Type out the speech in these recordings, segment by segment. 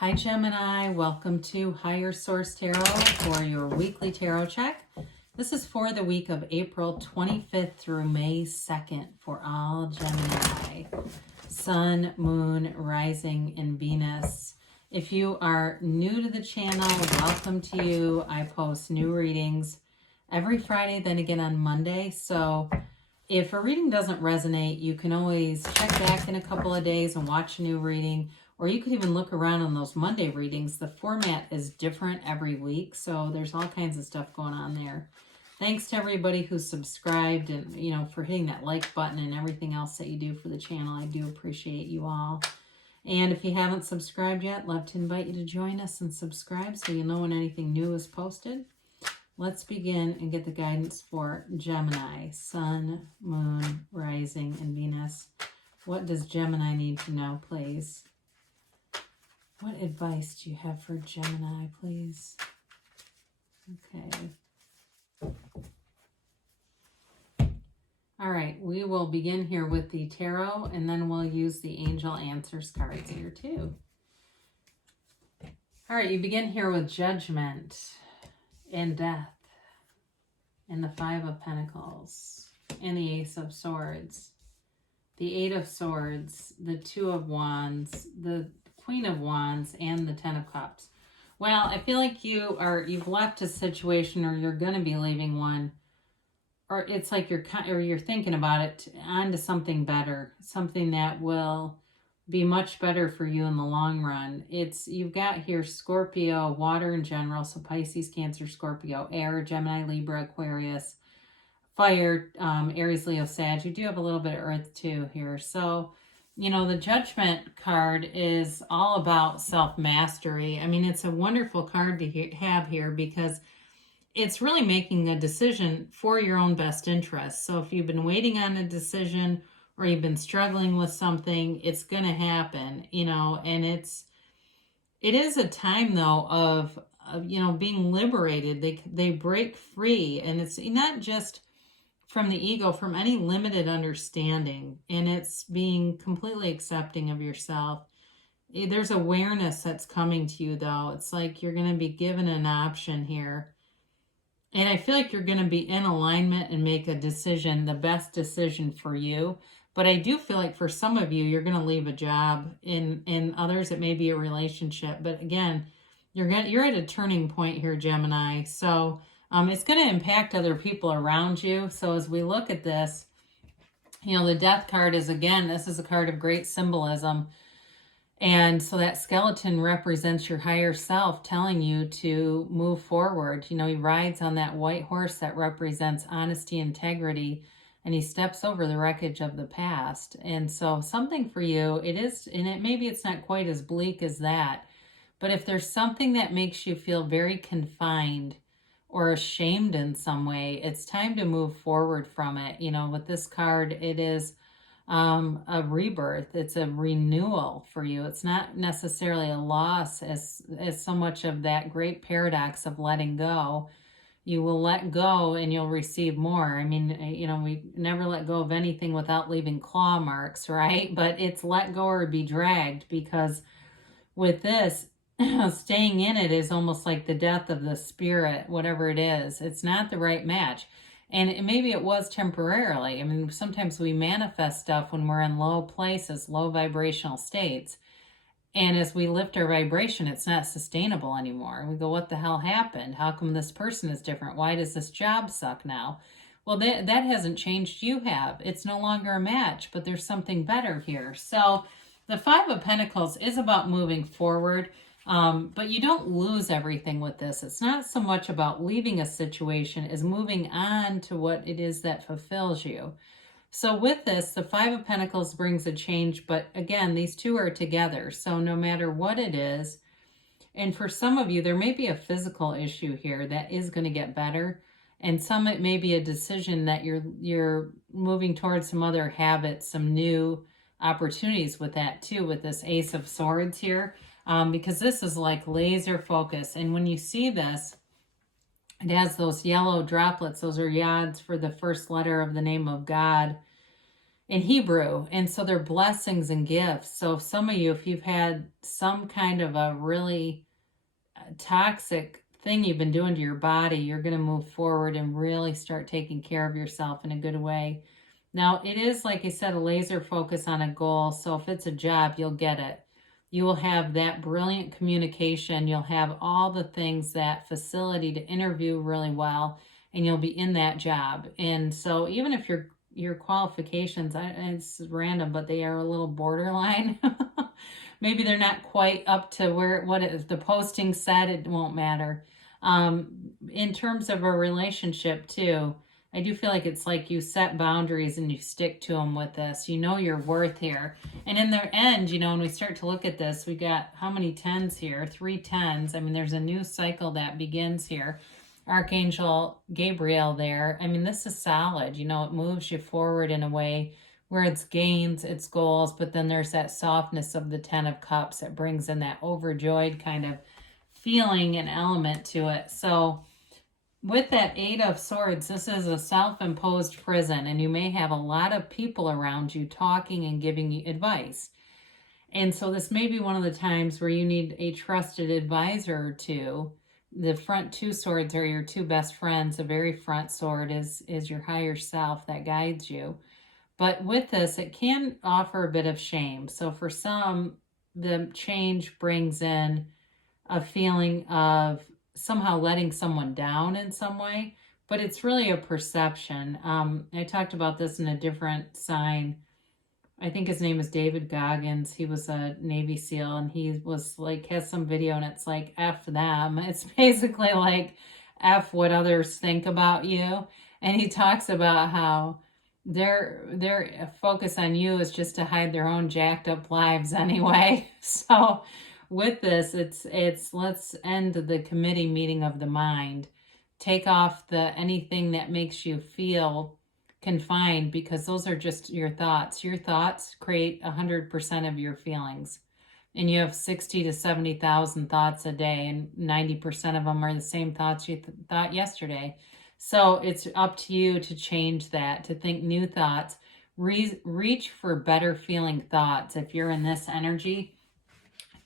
Hi Gemini, welcome to Higher Source Tarot for your weekly tarot check. This is for the week of April 25th through May 2nd for all Gemini. Sun, Moon, Rising, and Venus. If you are new to the channel, welcome to you. I post new readings every Friday, then again on Monday. So if a reading doesn't resonate, you can always check back in a couple of days and watch a new reading. Or you could even look around on those Monday readings. The format is different every week, so there's all kinds of stuff going on there. Thanks to everybody who subscribed and, for hitting that like button and everything else that you do for the channel. I do appreciate you all. And if you haven't subscribed yet, love to invite you to join us and subscribe so you'll know when anything new is posted. Let's begin and get the guidance for Gemini, Sun, Moon, Rising, and Venus. What does Gemini need to know, please? What advice do you have for Gemini, please? Okay. All right, we will begin here with the tarot, and then we'll use the angel answers cards here too. All right, you begin here with Judgment and Death, and the Five of Pentacles, and the Ace of Swords, the Eight of Swords, the Two of Wands, the Queen of Wands, and the Ten of Cups. Well, I feel like you've left a situation, or you're going to be leaving one, or it's like you're thinking about it onto something better, something that will be much better for you in the long run. You've got here Scorpio, water in general, so Pisces, Cancer, Scorpio, air, Gemini, Libra, Aquarius, fire, Aries, Leo, Sag. You do have a little bit of earth too here. So the Judgment card is all about self-mastery. I mean, it's a wonderful card to have here because it's really making a decision for your own best interest. So if you've been waiting on a decision or you've been struggling with something, it's going to happen, and it is a time though of being liberated. They break free, and it's not just from the ego, from any limited understanding, and it's being completely accepting of yourself. There's awareness that's coming to you, though. It's like you're going to be given an option here, and I feel like you're going to be in alignment and make a decision, the best decision for you. But I do feel like for some of you, you're going to leave a job. In others, it may be a relationship. But again, you're at a turning point here, Gemini. So it's going to impact other people around you. So as we look at this, the Death card is, again, this is a card of great symbolism. And so that skeleton represents your higher self telling you to move forward. He rides on that white horse that represents honesty, integrity, and he steps over the wreckage of the past. And so something for you, it is, and maybe it's not quite as bleak as that, but if there's something that makes you feel very confined or ashamed in some way, it's time to move forward from it. With this card, it is a rebirth. It's a renewal for you. It's not necessarily a loss as so much of that great paradox of letting go. You will let go and you'll receive more. I mean, we never let go of anything without leaving claw marks, right? But it's let go or be dragged, because with this, staying in it is almost like the death of the spirit, whatever it is. It's not the right match. And maybe it was temporarily. I mean, sometimes we manifest stuff when we're in low places, low vibrational states. And as we lift our vibration, it's not sustainable anymore. We go, what the hell happened? How come this person is different? Why does this job suck now? Well, that hasn't changed. You have. It's no longer a match, but there's something better here. So the Five of Pentacles is about moving forward, but you don't lose everything with this. It's not so much about leaving a situation as moving on to what it is that fulfills you. So with this, the Five of Pentacles brings a change, but again, these two are together. So no matter what it is, and for some of you, there may be a physical issue here that is going to get better. And some, it may be a decision that you're moving towards some other habits, some new opportunities with that too, with this Ace of Swords here, because this is like laser focus. And when you see this, it has those yellow droplets. Those are yods for the first letter of the name of God. in Hebrew. And so they're blessings and gifts. So some of you, if you've had some kind of a really toxic thing you've been doing to your body, you're going to move forward and really start taking care of yourself in a good way. Now, it is, like I said, a laser focus on a goal. So if it's a job, you'll get it. You will have that brilliant communication. You'll have all the things, that facility to interview really well, and you'll be in that job. And so even if your qualifications, it's random, but they are a little borderline. Maybe they're not quite up to where the posting said, it won't matter. In terms of a relationship too, I do feel like it's like you set boundaries and you stick to them with this. You know your worth here. And in the end, when we start to look at this, we got how many tens here? 3 tens. I mean, there's a new cycle that begins here. Archangel Gabriel there. I mean, this is solid. It moves you forward in a way where it's gains, it's goals, but then there's that softness of the 10 of Cups that brings in that overjoyed kind of feeling and element to it. So with that 8 of Swords, this is a self-imposed prison, and you may have a lot of people around you talking and giving you advice. And so this may be one of the times where you need a trusted advisor or two. The front 2 swords are your 2 best friends. The very front sword is your higher self that guides you. But with this, it can offer a bit of shame. So for some, the change brings in a feeling of somehow letting someone down in some way, but it's really a perception. I talked about this in a different sign. I think his name is David Goggins. He was a Navy SEAL, and he was like, has some video, and it's like, F them. It's basically like F what others think about you. And he talks about how their focus on you is just to hide their own jacked up lives anyway. So with this, it's let's end the committee meeting of the mind. Take off anything that makes you feel confined, because those are just your thoughts. Your thoughts create 100% of your feelings. And you have 60 to 70,000 thoughts a day, and 90% of them are the same thoughts you thought yesterday. So it's up to you to change that, to think new thoughts. Reach for better feeling thoughts if you're in this energy,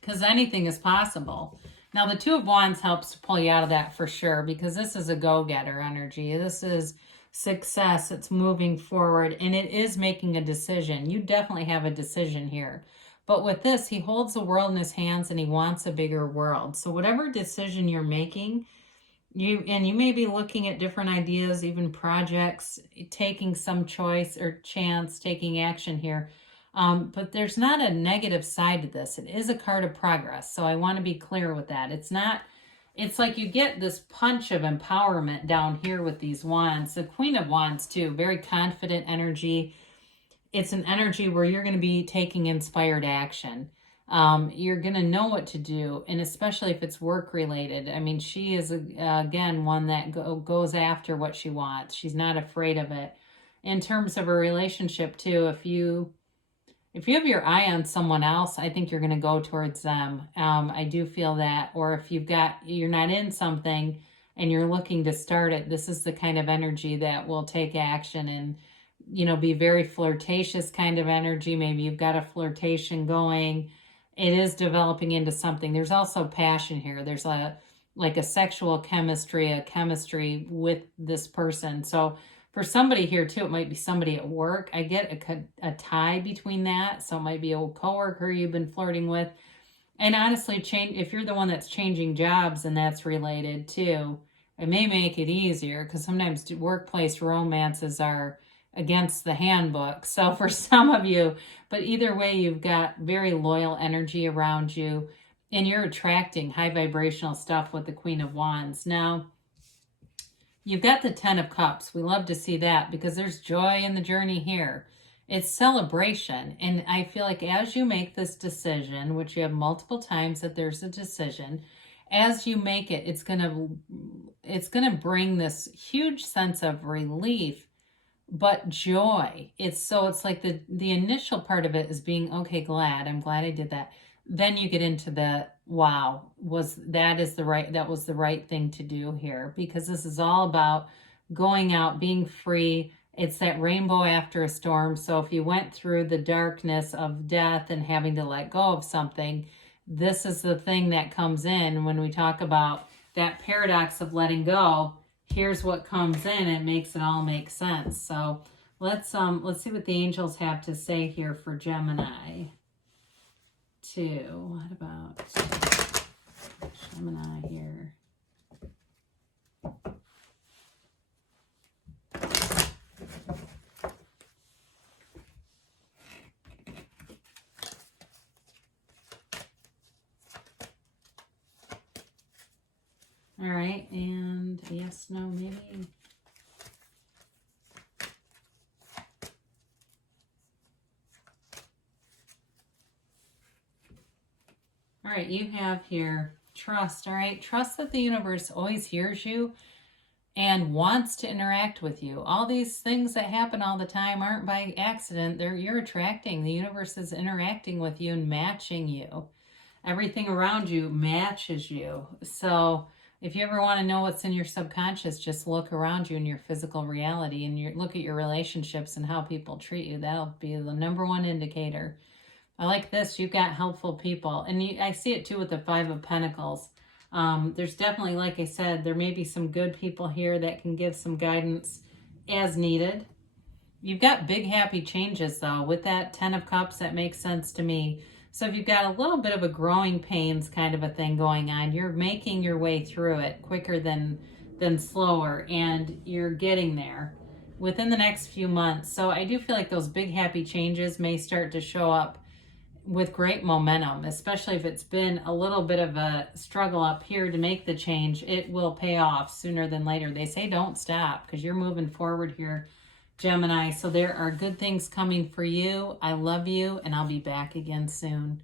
because anything is possible. Now, the 2 of Wands helps to pull you out of that for sure, because this is a go-getter energy. This is success. It's moving forward, and it is making a decision. You definitely have a decision here. But with this, he holds the world in his hands, and he wants a bigger world. So whatever decision you're making, you may be looking at different ideas, even projects, taking some choice or chance, taking action here. But there's not a negative side to this. It is a card of progress. So I want to be clear with that. It's like you get this punch of empowerment down here with these wands. The Queen of Wands too, very confident energy. It's an energy where you're going to be taking inspired action. You're going to know what to do, and especially if it's work related. I mean, she is, again, one that goes after what she wants. She's not afraid of it. In terms of a relationship too, if you have your eye on someone else, I think you're going to go towards them. I do feel that. Or if you're not in something and you're looking to start it, this is the kind of energy that will take action and, be very flirtatious kind of energy. Maybe you've got a flirtation going. It is developing into something. There's also passion here. There's a sexual chemistry, a chemistry with this person. So for somebody here too, it might be somebody at work. I get a tie between that. So it might be a coworker you've been flirting with. And honestly, if you're the one that's changing jobs and that's related too, it may make it easier, because sometimes workplace romances are against the handbook. So for some of you, but either way, you've got very loyal energy around you, and you're attracting high vibrational stuff with the Queen of Wands. Now, you've got the 10 of Cups. We love to see that, because there's joy in the journey here. It's celebration. And I feel like as you make this decision, which you have multiple times that there's a decision, as you make it, it's going to bring this huge sense of relief, but joy. It's like the initial part of it is being, okay, I'm glad I did that. Then you get into the, wow, that was the right thing to do here, because this is all about going out, being free, It's that rainbow after a storm. So if you went through the darkness of death and having to let go of something, this is the thing that comes in when we talk about that paradox of letting go. Here's what comes in. It makes it all make sense. So let's see what the angels have to say here for Gemini too. What about Gemini here? All right, and yes, no, maybe. All right, you have here trust. All right, trust that the universe always hears you and wants to interact with you. All these things that happen all the time aren't by accident. You're attracting. The universe is interacting with you and matching you. Everything around you matches you. So if you ever want to know what's in your subconscious, just look around you in your physical reality and look at your relationships and how people treat you. That'll be the number one indicator. I like this. You've got helpful people. And I see it too with the Five of Pentacles. There's definitely, like I said, there may be some good people here that can give some guidance as needed. You've got big happy changes though. With that 10 of Cups, that makes sense to me. So if you've got a little bit of a growing pains kind of a thing going on, you're making your way through it quicker than slower, and you're getting there within the next few months. So I do feel like those big happy changes may start to show up with great momentum, especially if it's been a little bit of a struggle up here to make the change. It will pay off sooner than later. They say don't stop because you're moving forward here, Gemini. So there are good things coming for you. I love you, and I'll be back again soon.